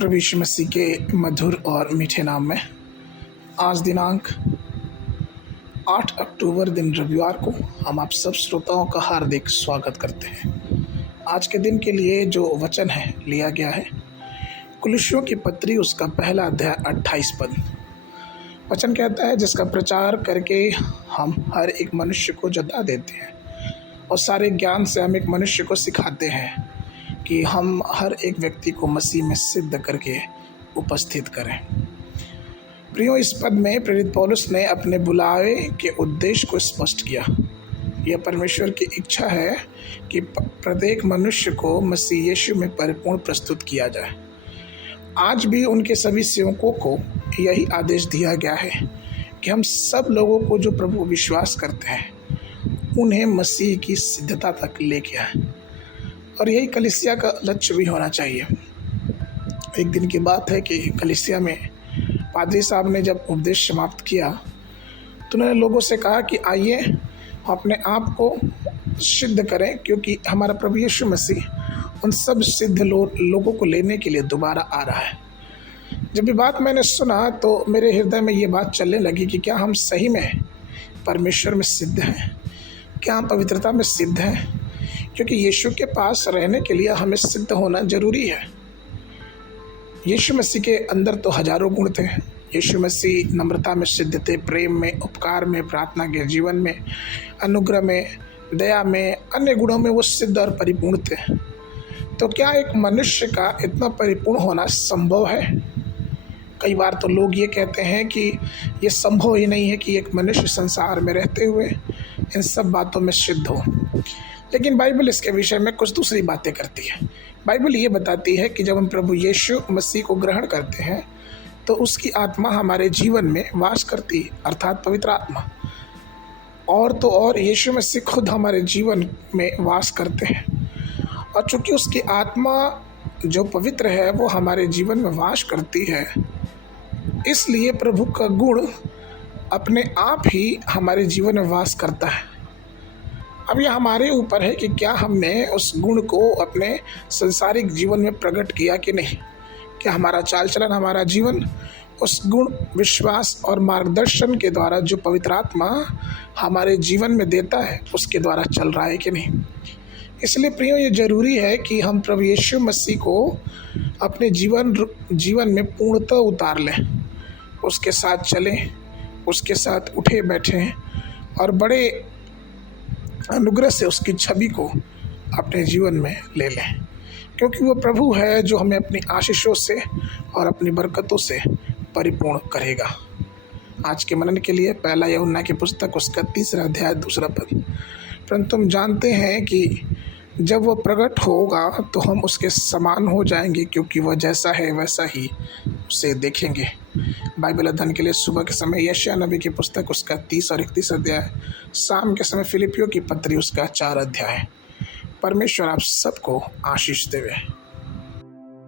प्रभु यीशु मसीह के मधुर और मीठे नाम में आज दिनांक 8 अक्टूबर दिन रविवार को हम आप सब श्रोताओं का हार्दिक स्वागत करते हैं। आज के दिन के लिए जो वचन है लिया गया है कुलुस्सियों की पत्री उसका पहला अध्याय 28 पद। वचन कहता है, जिसका प्रचार करके हम हर एक मनुष्य को जता देते हैं और सारे ज्ञान से हम एक मनुष्य को सिखाते हैं कि हम हर एक व्यक्ति को मसीह में सिद्ध करके उपस्थित करें। प्रियो, इस पद में प्रेरित पौलुस ने अपने बुलावे के उद्देश्य को स्पष्ट किया। यह परमेश्वर की इच्छा है कि प्रत्येक मनुष्य को मसीह यीशु में परिपूर्ण प्रस्तुत किया जाए। आज भी उनके सभी सेवकों को यही आदेश दिया गया है कि हम सब लोगों को जो प्रभु विश्वास करते हैं उन्हें मसीह की सिद्धता तक लेके आए, और यही कलीसिया का लक्ष्य भी होना चाहिए। एक दिन की बात है कि कलीसिया में पादरी साहब ने जब उपदेश समाप्त किया तो उन्होंने लोगों से कहा कि आइए हम अपने आप को सिद्ध करें, क्योंकि हमारा प्रभु यीशु मसीह उन सब सिद्ध लोगों को लेने के लिए दोबारा आ रहा है। जब ये बात मैंने सुना तो मेरे हृदय में ये बात चलने लगी कि क्या हम सही में परमेश्वर में सिद्ध हैं, क्या हम पवित्रता में सिद्ध हैं, क्योंकि यीशु के पास रहने के लिए हमें सिद्ध होना जरूरी है। यीशु मसीह के अंदर तो हजारों गुण थे। यीशु मसीह नम्रता में सिद्ध थे, प्रेम में, उपकार में, प्रार्थना के जीवन में, अनुग्रह में, दया में, अन्य गुणों में वो सिद्ध और परिपूर्ण थे। तो क्या एक मनुष्य का इतना परिपूर्ण होना संभव है? कई बार तो लोग ये कहते हैं कि ये संभव ही नहीं है कि एक मनुष्य संसार में रहते हुए इन सब बातों में सिद्ध हो। लेकिन बाइबल इसके विषय में कुछ दूसरी बातें करती है। बाइबल ये बताती है कि जब हम प्रभु यीशु मसीह को ग्रहण करते हैं तो उसकी आत्मा हमारे जीवन में वास करती है, अर्थात पवित्र आत्मा। और तो और यीशु मसीह खुद हमारे जीवन में वास करते हैं, और चूँकि उसकी आत्मा जो पवित्र है वो हमारे जीवन में वास करती है, इसलिए प्रभु का गुण अपने आप ही हमारे जीवन में वास करता है। अब यह हमारे ऊपर है कि क्या हमने उस गुण को अपने संसारिक जीवन में प्रकट किया कि नहीं। क्या हमारा चाल चलन, हमारा जीवन उस गुण, विश्वास और मार्गदर्शन के द्वारा जो पवित्र आत्मा हमारे जीवन में देता है उसके द्वारा चल रहा है कि नहीं। इसलिए प्रियो, ये जरूरी है कि हम प्रभु यीशु मसीह को अपने जीवन में पूर्णतः उतार लें, उसके साथ चलें, उसके साथ उठे बैठें और बड़े अनुग्रह से उसकी छवि को अपने जीवन में ले लें, क्योंकि वो प्रभु है जो हमें अपनी आशीषों से और अपनी बरकतों से परिपूर्ण करेगा। आज के मनन के लिए पहला यूहन्ना की पुस्तक उसका 3 अध्याय 2 पद। परंतु हम जानते हैं कि जब वो प्रकट होगा तो हम उसके समान हो जाएंगे, क्योंकि वह जैसा है वैसा ही उसे देखेंगे। बाइबल अध्ययन के लिए सुबह के समय यशायाह नबी की पुस्तक उसका 30 और 31 अध्याय, शाम के समय फिलिपियों की पत्री उसका 4 अध्याय। परमेश्वर आप सबको आशीष देवे।